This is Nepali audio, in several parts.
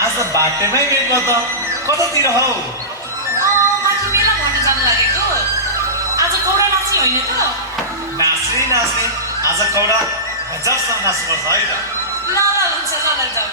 आज त बाटोमै भेट्नु त कतातिर हौ? माथि मेला भन्न जानु लागेको। आज कौडा नाच्ने होइन त? नाच्ने नाच्ने आज कौडा गजबसँग नाच्नुपर्छ है त। ल ल हुन्छ ल जाऊ।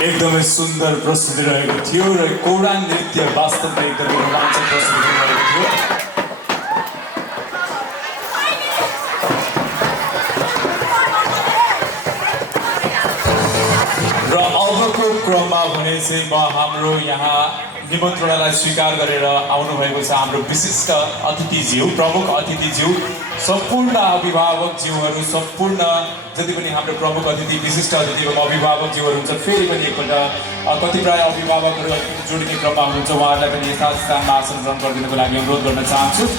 एकदमै सुन्दर प्रस्तुति रहेको थियो र कौडा नृत्य वास्तवमा एकदमै रोमाञ्चक प्रस्तुति रहेको थियो। र अबको क्रममा भने चाहिँ म हाम्रो यहाँ निमन्त्रणालाई स्वीकार गरेर आउनुभएको छ हाम्रो विशिष्ट अतिथिज्यू, प्रमुख अतिथिज्यू, सम्पूर्ण अभिभावकज्यूहरू, सम्पूर्ण जति पनि हाम्रो प्रमुख अतिथि, विशिष्ट अतिथि एवं अभिभावकज्यूहरू हुन्छ। फेरि पनि एकपल्ट कतिपय अभिभावकहरू जोडिने क्रममा हुनुहुन्छ, उहाँहरूलाई पनि यथास्थानमा आसन ग्रहण गरिदिनुको लागि अनुरोध गर्न चाहन्छु।